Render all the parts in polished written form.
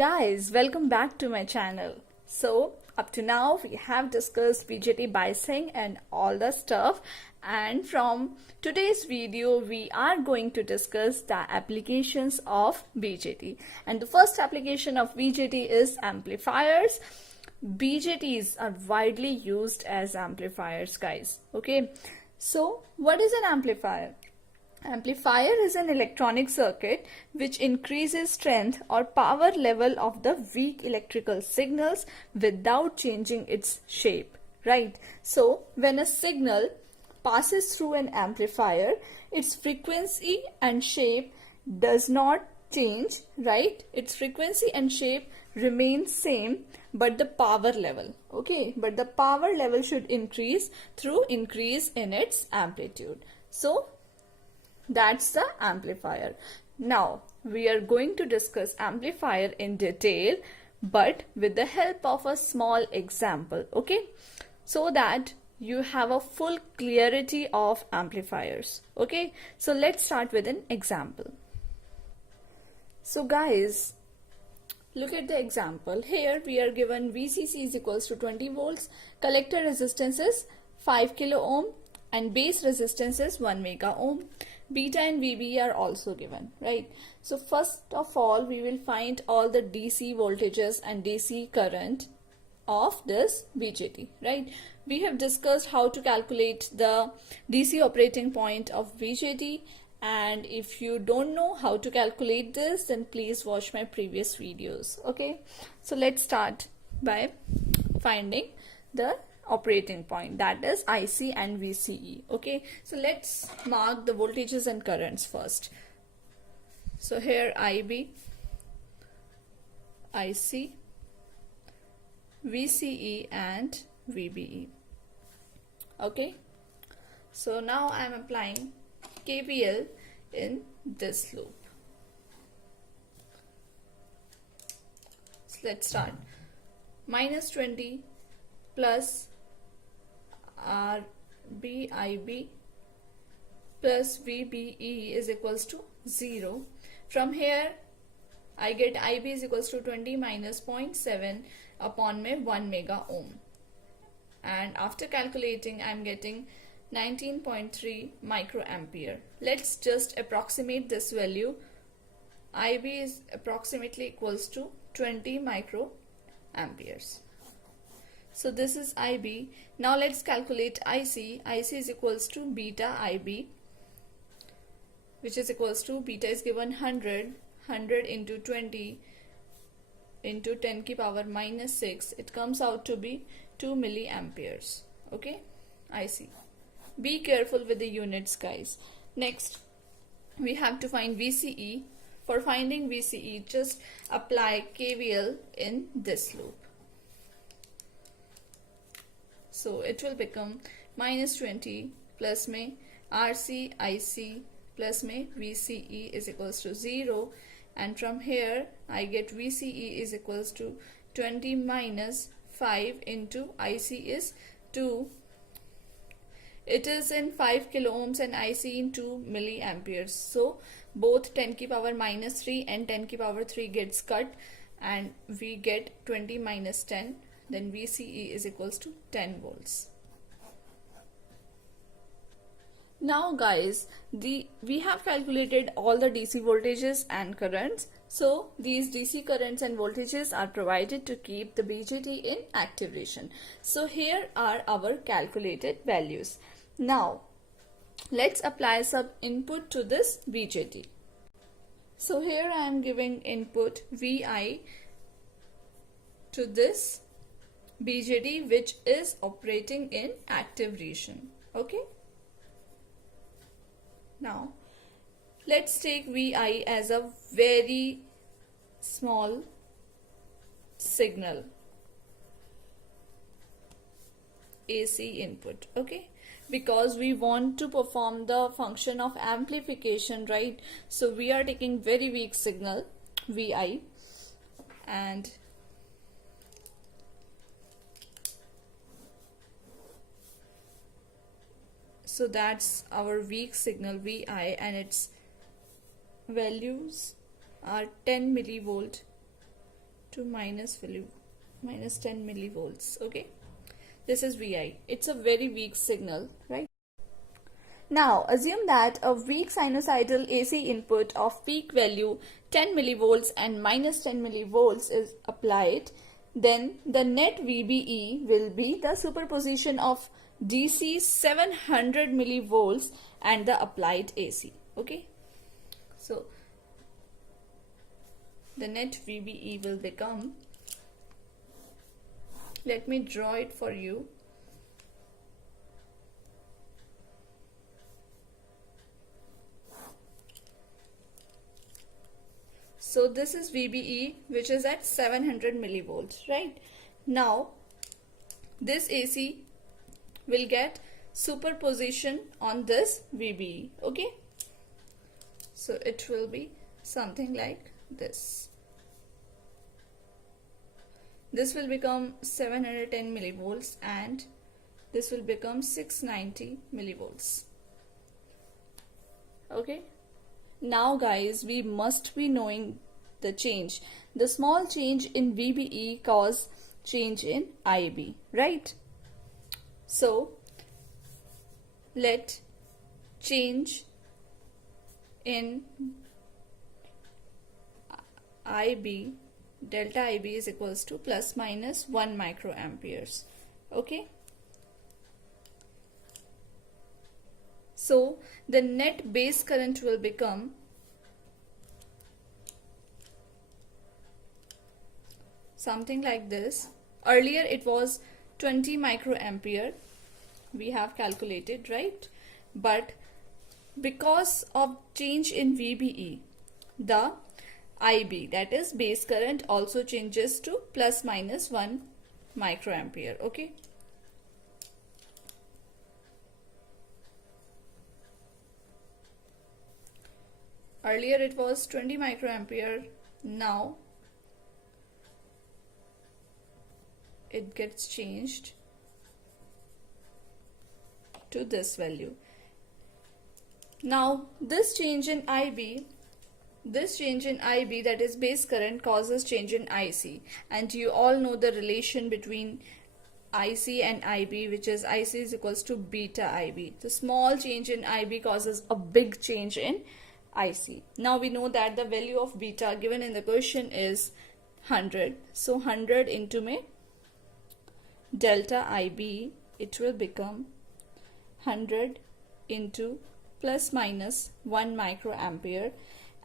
guys, welcome back to my channel. So up to now we have discussed BJT biasing and all the stuff, and from today's video we are going to discuss the applications of BJT. And the first application of BJT is amplifiers. BJTs are widely used as amplifiers, guys. Okay, so what is an amplifier? Amplifier is an electronic circuit which increases strength or power level of the weak electrical signals without changing its shape, right? So when a signal passes through an amplifier, its frequency and shape does not change, right? Its frequency and shape remain same, but the power level, okay, but the power level should increase through increase in its amplitude. So that's the amplifier. Now we are going to discuss amplifier in detail, but with the help of a small example, okay, so that you have a full clarity of amplifiers. Okay, so let's start with an example. So guys, look at the example. Here we are given VCC is equals to 20 volts, collector resistance is 5 kilo ohm, and base resistance is 1 mega ohm. Beta and VB are also given, right? So first of all, we will find all the DC voltages and DC current of this BJT, right? We have discussed how to calculate the DC operating point of BJT, and if you don't know how to calculate this, then please watch my previous videos. Okay, so let's start by finding the operating point, that is IC and VCE. Okay, so let's mark the voltages and currents first. So here IB, IC, VCE and VBE. Okay, so now I am applying KVL in this loop. So let's start. Minus 20 plus RBIB plus VBE is equals to 0. From here I get IB is equals to 20 minus 0.7 upon my 1 mega ohm, and after calculating I am getting 19.3 microampere. Let's just approximate this value. IB is approximately equals to 20 microamperes. So this is IB. Now let's calculate IC. IC is equals to beta IB, which is equals to, beta is given 100 into 20 into 10 ki power minus 6. It comes out to be 2 milliamperes. Okay, IC. Be careful with the units, guys. Next, we have to find VCE. For finding VCE, just apply KVL in this loop. So it will become minus 20 plus में RC IC plus में VCE is equals to 0, and from here I get VCE is equals to 20 minus 5 into IC is 2. It is in 5 kilo ohms and IC in 2 milliamperes. So both 10 ki power minus 3 and 10 ki power 3 gets cut, and we get 20 minus 10. Then VCE is equals to 10 volts. Now guys, we have calculated all the DC voltages and currents. So these DC currents and voltages are provided to keep the BJT in activation. So here are our calculated values. Now let's apply some input to this BJT. So here I am giving input VI to this BJT which is operating in active region. Okay, now let's take VI as a very small signal AC input, okay, because we want to perform the function of amplification, right? So we are taking very weak signal VI, and so that's our weak signal VI, and its values are 10 millivolt to minus 10 millivolts. Okay, this is Vi. It's a very weak signal, right? Now assume that a weak sinusoidal AC input of peak value 10 millivolts and minus 10 millivolts is applied. Then the net VBE will be the superposition of DC 700 millivolts and the applied AC. Okay, so the net VBE will become, let me draw it for you. So this is VBE, which is at 700 millivolts, right? Now this AC will get superposition on this VBE. Okay, so it will be something like this. This will become 710 millivolts and this will become 690 millivolts. Okay, now guys, we must be knowing the change. The small change in VBE cause change in IB, right? So let change in IB, delta IB is equals to plus minus 1 microamperes. Okay, so the net base current will become something like this. Earlier it was 20 microampere we have calculated, right? But because of change in VBE, the IB, that is base current, also changes to plus minus 1 microampere. Okay, earlier it was 20 microampere, now it gets changed to this value. Now this change in IB, that is base current, causes change in IC, and you all know the relation between IC and IB, which is IC is equals to beta IB. The small change in IB causes a big change in IC. Now we know that the value of beta given in the question is 100. So 100 into my delta IB, it will become 100 into plus minus 1 microampere,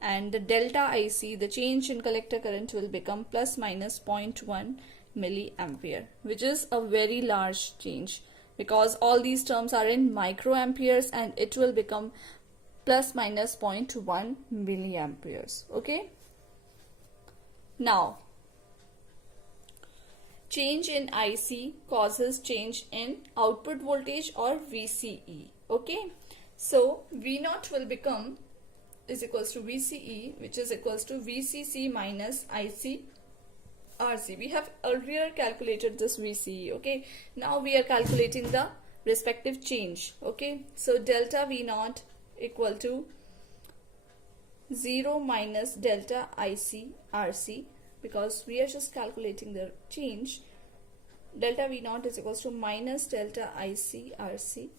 and the delta IC, the change in collector current, will become plus minus 0.1 milliampere, which is a very large change because all these terms are in microamperes, and it will become plus minus 0.1 milliamperes. Okay, now change in IC causes change in output voltage or VCE. Okay, so V0 will become is equals to VCE, which is equals to VCC minus IC RC. We have earlier calculated this VCE. Okay, now we are calculating the respective change. Okay, so delta V0 equal to 0 minus delta IC RC, because we are just calculating the change. Delta V0 is equals to minus delta IC RC,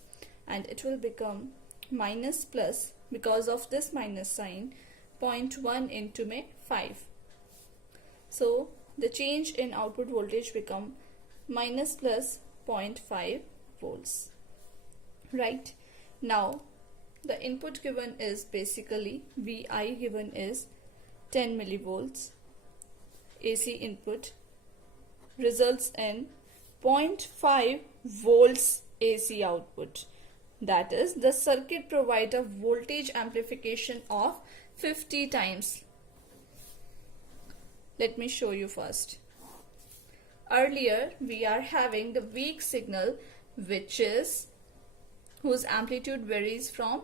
and it will become minus plus, because of this minus sign, 0.1 into my 5. So the change in output voltage become minus plus 0.5 volts. Right, now the input given is basically Vi given is 10 millivolts. AC input results in 0.5 volts AC output. That is, the circuit provides a voltage amplification of 50 times. Let me show you first. Earlier we are having the weak signal, whose amplitude varies from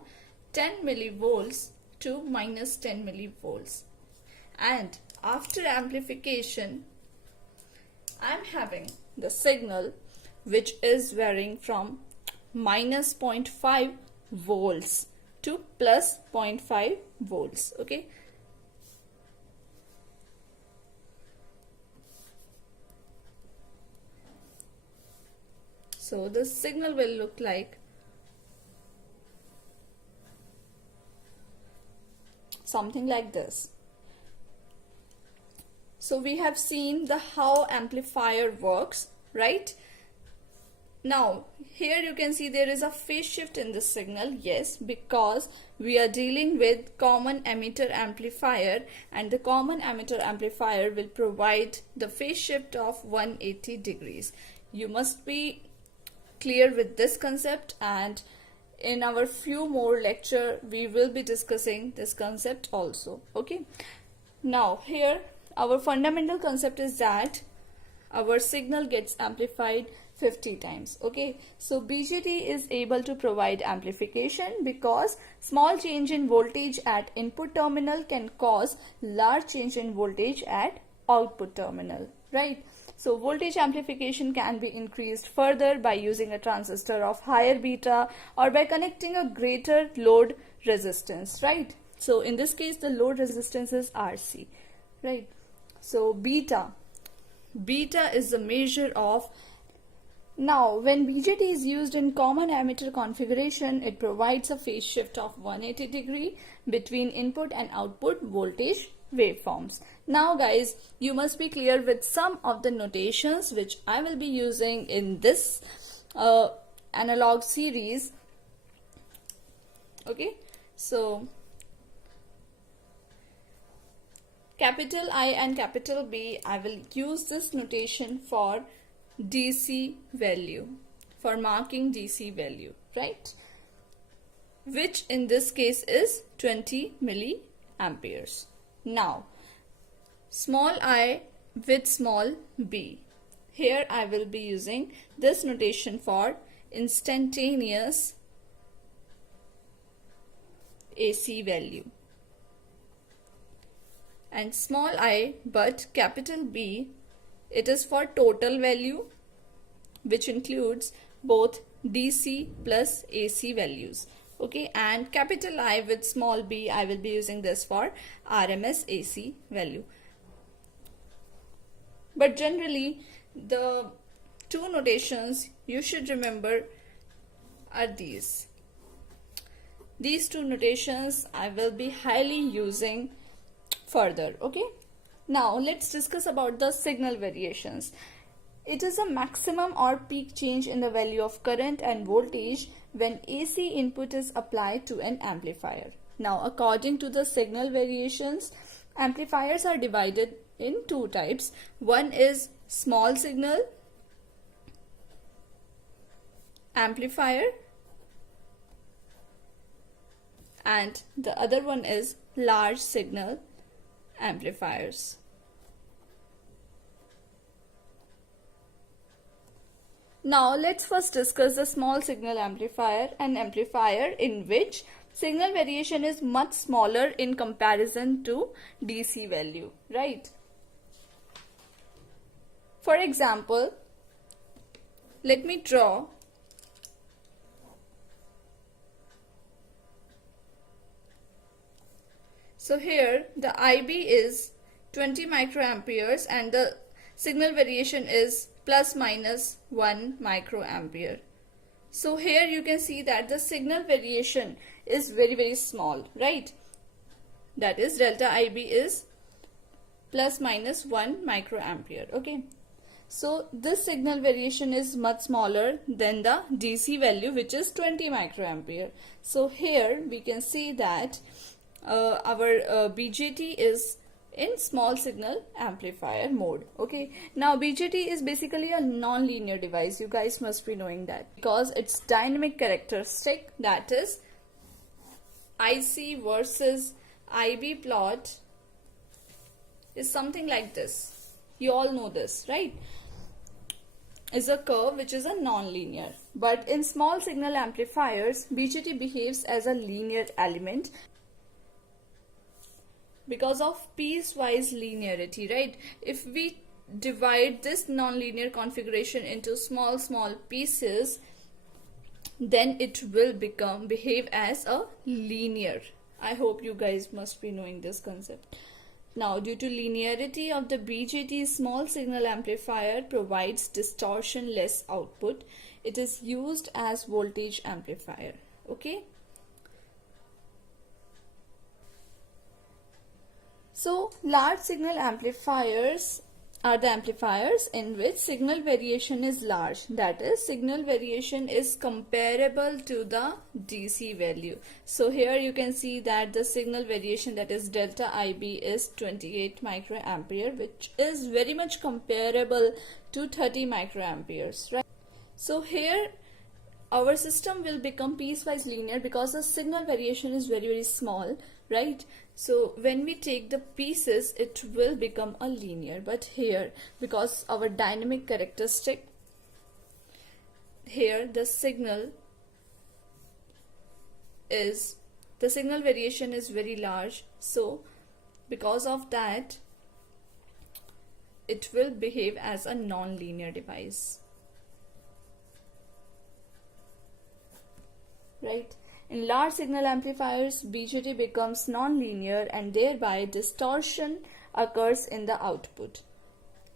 10 millivolts to minus 10 millivolts, and after amplification I am having the signal which is varying from minus 0.5 volts to plus 0.5 volts. Okay, So the signal will look like something like this. So we have seen the how amplifier works, right? Now here you can see there is a phase shift in the signal. Yes, because we are dealing with common emitter amplifier, and the common emitter amplifier will provide the phase shift of 180 degrees. You must be clear with this concept, and in our few more lecture we will be discussing this concept also. Okay, now here our fundamental concept is that our signal gets amplified 50 times. Okay, so BJT is able to provide amplification because small change in voltage at input terminal can cause large change in voltage at output terminal, right? So voltage amplification can be increased further by using a transistor of higher beta or by connecting a greater load resistance, right? So in this case the load resistance is RC, right? So beta is the measure of. Now when BJT is used in common emitter configuration, it provides a phase shift of 180 degree between input and output voltage waveforms. Now guys, you must be clear with some of the notations which I will be using in this analog series. Okay, so capital I and capital B, I will use this notation for DC value, for marking DC value, right? Which in this case is 20 milliamperes. Now, small I with small b. Here I will be using this notation for instantaneous AC value. And small I but capital B, it is for total value, which includes both DC plus AC values. Okay, and capital I with small b, I will be using this for RMS AC value. But generally the two notations you should remember are these. These two notations I will be highly using further. Okay, now let's discuss about the signal variations. It is a maximum or peak change in the value of current and voltage when AC input is applied to an amplifier. Now according to the signal variations, amplifiers are divided in two types. One is small signal amplifier and the other one is large signal amplifiers. Now let's first discuss the small signal amplifier, an amplifier in which signal variation is much smaller in comparison to DC value, right? For example, let me draw so here the IB is 20 microamperes and the signal variation is plus minus 1 microampere. So here you can see that the signal variation is very small, right? That is delta IB is plus minus 1 microampere. Okay, so this signal variation is much smaller than the DC value, which is 20 microampere. So here we can see that our BJT is in small signal amplifier mode. Okay, now BJT is basically a non-linear device. You guys must be knowing that because its dynamic characteristic, that is IC versus IB plot, is something like this. You all know this, right? Is a curve which is a non-linear. But in small signal amplifiers, BJT behaves as a linear element because of piecewise linearity, right? If we divide this non-linear configuration into small pieces, then it will behave as a linear. I hope you guys must be knowing this concept. Now, due to linearity of the BJT, small signal amplifier provides distortion-less output. it is used as voltage amplifier. Okay. So large signal amplifiers are the amplifiers in which signal variation is large. That is, signal variation is comparable to the DC value. So here you can see that the signal variation, that is delta IB, is 28 microampere, which is very much comparable to 30 microamperes, right? So here our system will become piecewise linear because the signal variation is very small, right? So when we take the pieces, it will become a linear. But here, because our dynamic characteristic, here the signal variation is very large, so because of that it will behave as a non-linear device, right? In large signal amplifiers, BJT becomes non-linear and thereby distortion occurs in the output.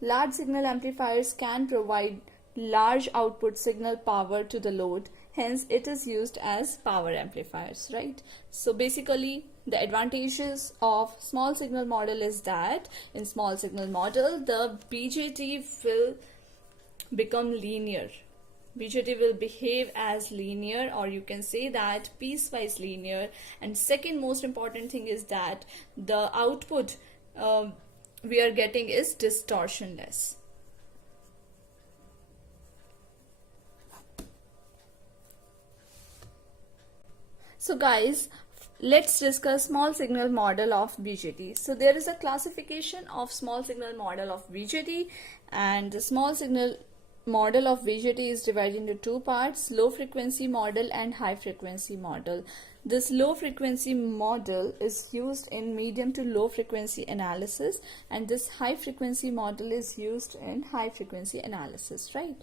Large signal amplifiers can provide large output signal power to the load, hence it is used as power amplifiers, right? So basically the advantages of small signal model is that in small signal model the BJT will become linear. BJT will behave as linear, or you can say that piecewise linear. And second most important thing is that the output we are getting is distortionless. So guys, let's discuss small signal model of BJT. So there is a classification of small signal model of BJT, and the small signal model of BJT is divided into two parts: low frequency model and high frequency model. This low frequency model is used in medium to low frequency analysis, and this high frequency model is used in high frequency analysis, right?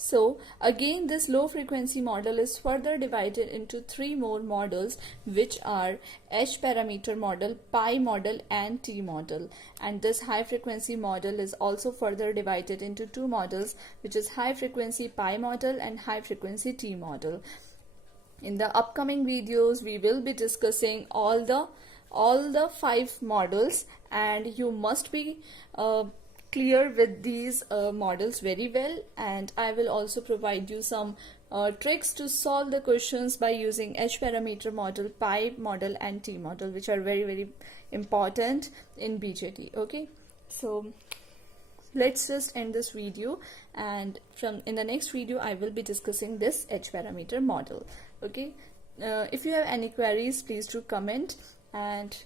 So again, this low frequency model is further divided into three more models, which are H parameter model, pi model and T model. And this high frequency model is also further divided into two models, which is high frequency pi model and high frequency T model. In the upcoming videos, we will be discussing all the 5 models, and you must be clear with these models very well, and I will also provide you some tricks to solve the questions by using H parameter model, pi model and T model, which are very important in BJT. Okay, so let's just end this video, and in the next video I will be discussing this H parameter model. Okay, if you have any queries, please do comment, and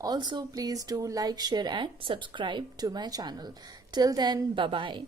also please do like, share and subscribe to my channel. Till then, bye bye.